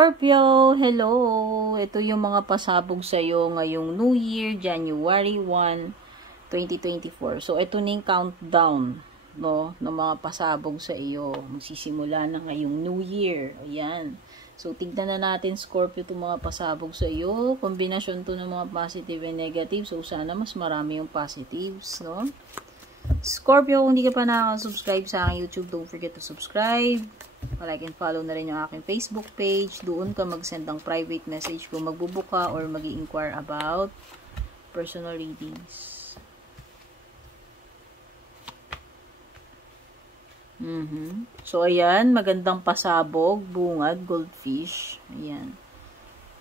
Scorpio, hello! Ito yung mga pasabog sa'yo ngayong New Year, January 1, 2024. So, ito na yung countdown, no, ng mga pasabog sa iyo. Magsisimula na ngayong New Year. Ayan. So, tignan na natin, Scorpio, itong mga pasabog sa iyo. Kombinasyon to ng mga positive and negative. So, sana mas marami yung positives, no? Scorpio, kung hindi ka pa nakaka-subscribe sa aking YouTube, don't forget to subscribe. Like and follow na rin yung aking Facebook page. Doon ka mag-send ng private message kung magbubuka or mag-i-inquire about personal readings. So, ayan. Magandang pasabog, bungad, goldfish. Ayan.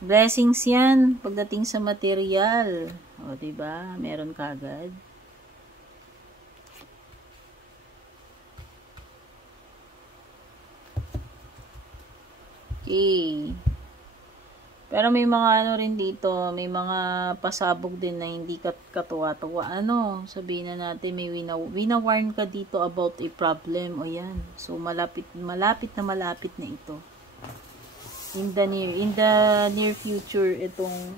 Blessings yan pagdating sa material. O, diba? Meron kagad. Okay. Pero may mga ano rin dito, may mga pasabog din na hindi katuwa-tuwa. Ano, sabihin na natin may wina-warn ka dito about a problem. O yan. So, malapit na ito. In the near future, itong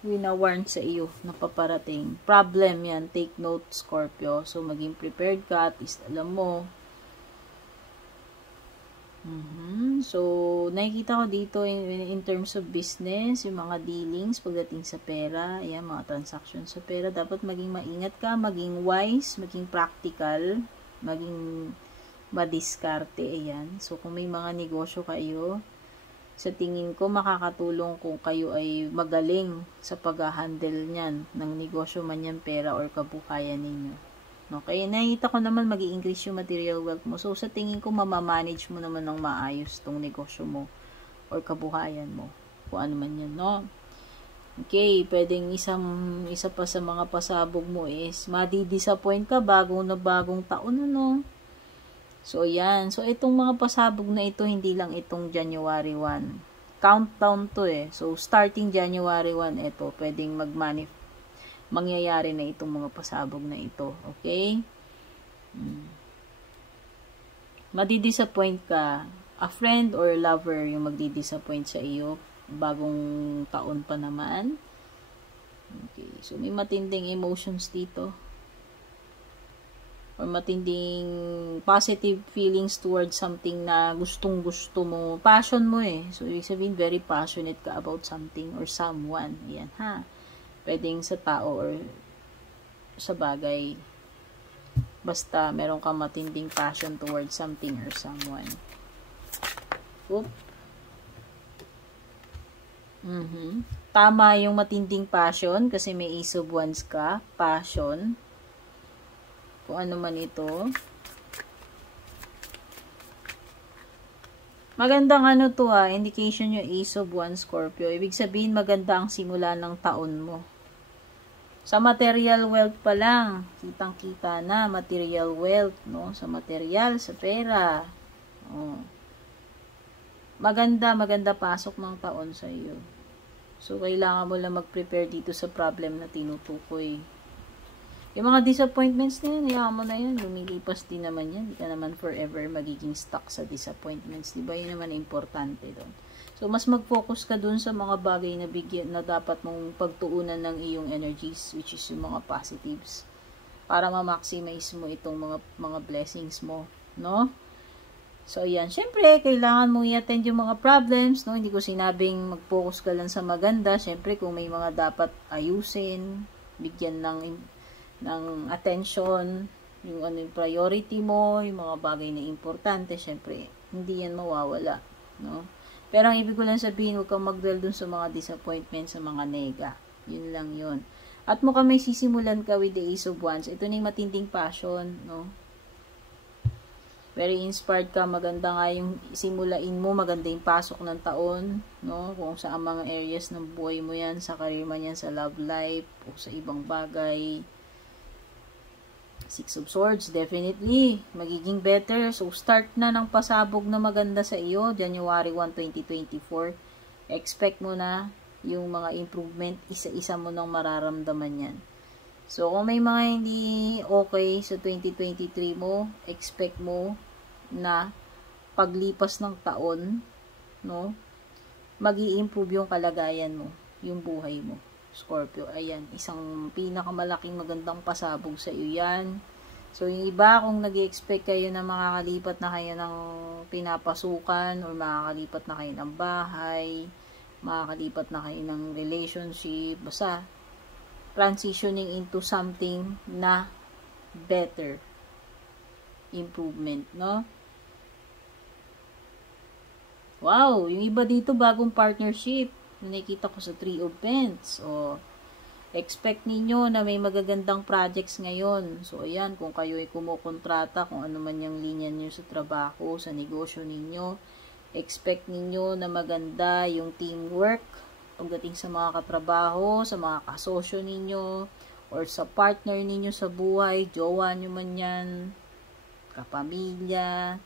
wina-warn sa iyo na paparating. Problem yan. Take note, Scorpio. So, maging prepared ka at least alam mo. So, nakikita ko dito in terms of business, yung mga dealings pagdating sa pera, ayan, mga transactions sa pera, dapat maging maingat ka, maging wise, maging practical, maging madiskarte, ayan. So, kung may mga negosyo kayo, sa tingin ko, makakatulong kung kayo ay magaling sa pag-handle niyan, ng negosyo man yan, pera, or kabuhayan ninyo. Okay, nakita ko naman mag-i-increase yung material wealth mo. So, sa tingin ko, mamamanage mo naman ng maayos tong negosyo mo or kabuhayan mo. Kung ano man yan, no? Okay, pwedeng isa pa sa mga pasabog mo is madi-disappoint ka bagong taon, ano? So, yan. So, itong mga pasabog na ito, hindi lang itong January 1. Countdown to eh. So, starting January 1, ito, pwedeng mangyayari na itong mga pasabog na ito. Okay? Madi-disappoint ka. A friend or lover yung magdi-disappoint sa iyo. Bagong taon pa naman. Okay. So, may matinding emotions dito. Or matinding positive feelings towards something na gustong-gusto mo. Passion mo eh. So, ibig sabihin, very passionate ka about something or someone. Ayan, ha? Pwedeng sa tao or sa bagay. Basta meron kang matinding passion towards something or someone. Oop. Tama yung matinding passion kasi may Ace of Wands ka. Passion. Kung ano man ito. Magandang ano to ha, indication yung Ace of Wands, Scorpio. Ibig sabihin maganda ang simula ng taon mo. Sa material wealth pa lang, kitang-kita na material wealth, no? Sa material, sa pera. Oh. Maganda pasok ng taon sa iyo. So, kailangan mo lang mag-prepare dito sa problem na tinutukoy. Yung mga disappointments na yan, hayaan mo na yan. Lumilipas din naman yan. Hindi ka naman forever magiging stuck sa disappointments. Diba? Yun naman importante doon. So, mas mag-focus ka doon sa mga bagay na bigyan na dapat mong pagtuunan ng iyong energies, which is yung mga positives. Para ma-maximize mo itong mga blessings mo. No? So, ayan. Syempre, kailangan mong i-attend yung mga problems. No? Hindi ko sinabing mag-focus ka lang sa maganda. Syempre, kung may mga dapat ayusin, bigyan ng attention, yung ano yung priority mo, yung mga bagay na importante, syempre, hindi yan mawawala, no? Pero ang ibig ko lang sabihin, huwag kang mag-dwell dun sa mga disappointment, sa mga nega. Yun lang yun. At mukhang may sisimulan ka with the Ace of Wands. Ito na yung matinding passion, no? Very inspired ka, maganda nga yung simulain mo, maganda yung pasok ng taon, no? Kung sa mga areas ng buhay mo yan, sa career man yan, sa love life, o sa ibang bagay. Six of Swords, definitely, magiging better. So, start na ng pasabog na maganda sa iyo, January 1, 2024. Expect mo na yung mga improvement, isa-isa mo nang mararamdaman yan. So, kung may mga hindi okay sa 2023 mo, expect mo na paglipas ng taon, no, mag-i-improve yung kalagayan mo, yung buhay mo. Scorpio, ayan, isang pinakamalaking magandang pasabog sa iyo yan. So, yung iba, kung nag-expect kayo na makakalipat na kayo ng pinapasukan or makakalipat na kayo ng bahay, makakalipat na kayo ng relationship, basta transitioning into something na better improvement, no? Wow, yung iba dito bagong partnership. Nakikita ko sa Three of Pentacles. O, expect ninyo na may magagandang projects ngayon. So, ayan, kung kayo ay kumukontrata, kung ano man yung linya niyo sa trabaho, sa negosyo ninyo, expect ninyo na maganda yung teamwork pagdating sa mga katrabaho, sa mga kasosyo ninyo, or sa partner ninyo sa buhay, jowa nyo man yan, kapamilya,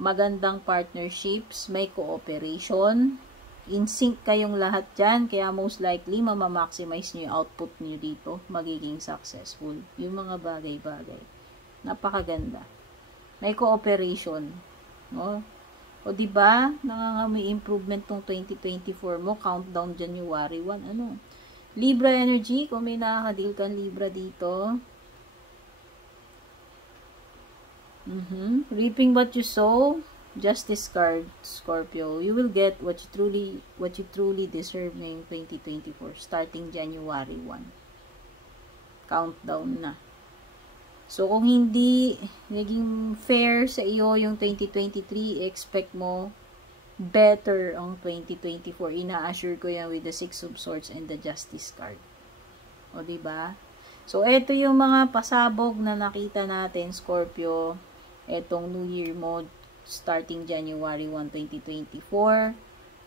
magandang partnerships, may cooperation, in sync kayong lahat dyan, kaya most likely, mamamaximize nyo yung output nyo dito, magiging successful. Yung mga bagay-bagay. Napakaganda. May cooperation. No? O diba, nangangamoy improvement tong 2024 mo, countdown January 1, ano? Libra energy, kung may nakakadeal kang Libra dito. Reaping what you sow, Justice card, Scorpio. You will get what you truly deserve ngayong 2024, starting January 1. Countdown na. So, kung hindi naging fair sa iyo yung 2023, expect mo better ang 2024. Ina-assure ko yan with the Six of Swords and the Justice card. O, diba? So, eto yung mga pasabog na nakita natin, Scorpio. Etong New Year mo, starting January 1, 2024.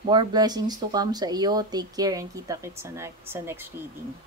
More blessings to come sa iyo. Take care and kita-kits sa next reading.